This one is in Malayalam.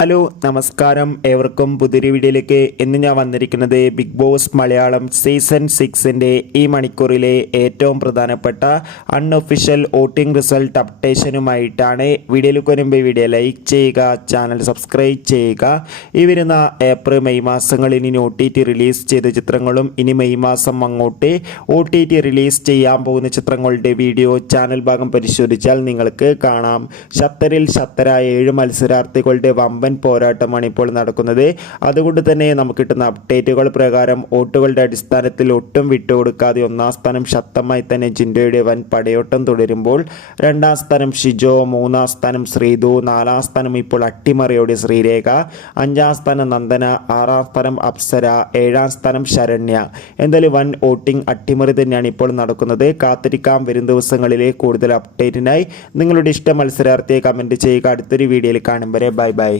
ഹലോ നമസ്കാരം, ഏവർക്കും പുതിയൊരു വീഡിയോയിലേക്ക് ഇന്ന് ഞാൻ വന്നിരിക്കുന്നത് ബിഗ് ബോസ് മലയാളം സീസൺ 6ൻ്റെ ഈ മണിക്കൂറിലെ ഏറ്റവും പ്രധാനപ്പെട്ട അൺഒഫീഷ്യൽ വോട്ടിംഗ് റിസൾട്ട് അപ്ഡേഷനുമായിട്ടാണ്. വീഡിയോയിലേക്ക് വരുമ്പോൾ വീഡിയോ ലൈക്ക് ചെയ്യുക, ചാനൽ സബ്സ്ക്രൈബ് ചെയ്യുക. ഈ വരുന്ന ഏപ്രിൽ മെയ് മാസങ്ങളിൽ ഇനി OTT റിലീസ് ചെയ്ത ചിത്രങ്ങളും ഇനി മെയ് മാസം അങ്ങോട്ട് OTT റിലീസ് ചെയ്യാൻ പോകുന്ന ചിത്രങ്ങളുടെ വീഡിയോ ചാനൽ ഭാഗം പരിശോധിച്ചാൽ നിങ്ങൾക്ക് കാണാം. ഷത്തറിൽ ഷത്തരായ 7 മത്സരാർത്ഥികളുടെ വമ്പൻ പോരാട്ടമാണ് ഇപ്പോൾ നടക്കുന്നത്. അതുകൊണ്ട് തന്നെ നമുക്ക് കിട്ടുന്ന അപ്ഡേറ്റുകൾ പ്രകാരം വോട്ടുകളുടെ അടിസ്ഥാനത്തിൽ ഒട്ടും വിട്ടുകൊടുക്കാതെ 1ാം സ്ഥാനം ശക്തമായി തന്നെ ജിൻഡോയുടെ വൻ പടയോട്ടം തുടരുമ്പോൾ 2ാം സ്ഥാനം ഷിജോ, 3ാം സ്ഥാനം ശ്രീതു, 4ാം സ്ഥാനം ഇപ്പോൾ അട്ടിമറിയോടെ ശ്രീരേഖ, 5ാം സ്ഥാനം നന്ദന, 6ാം സ്ഥാനം അപ്സര, 7ാം സ്ഥാനം ശരണ്യ. എന്തായാലും വൻ വോട്ടിംഗ് അട്ടിമറി തന്നെയാണ് ഇപ്പോൾ നടക്കുന്നത്. കാത്തിരിക്കാം വരും ദിവസങ്ങളിലെ കൂടുതൽ അപ്ഡേറ്റിനായി. നിങ്ങളുടെ ഇഷ്ട മത്സരാർത്ഥിയെ കമൻറ്റ് ചെയ്യുക. അടുത്തൊരു വീഡിയോയിൽ കാണും വരെ ബൈ ബൈ.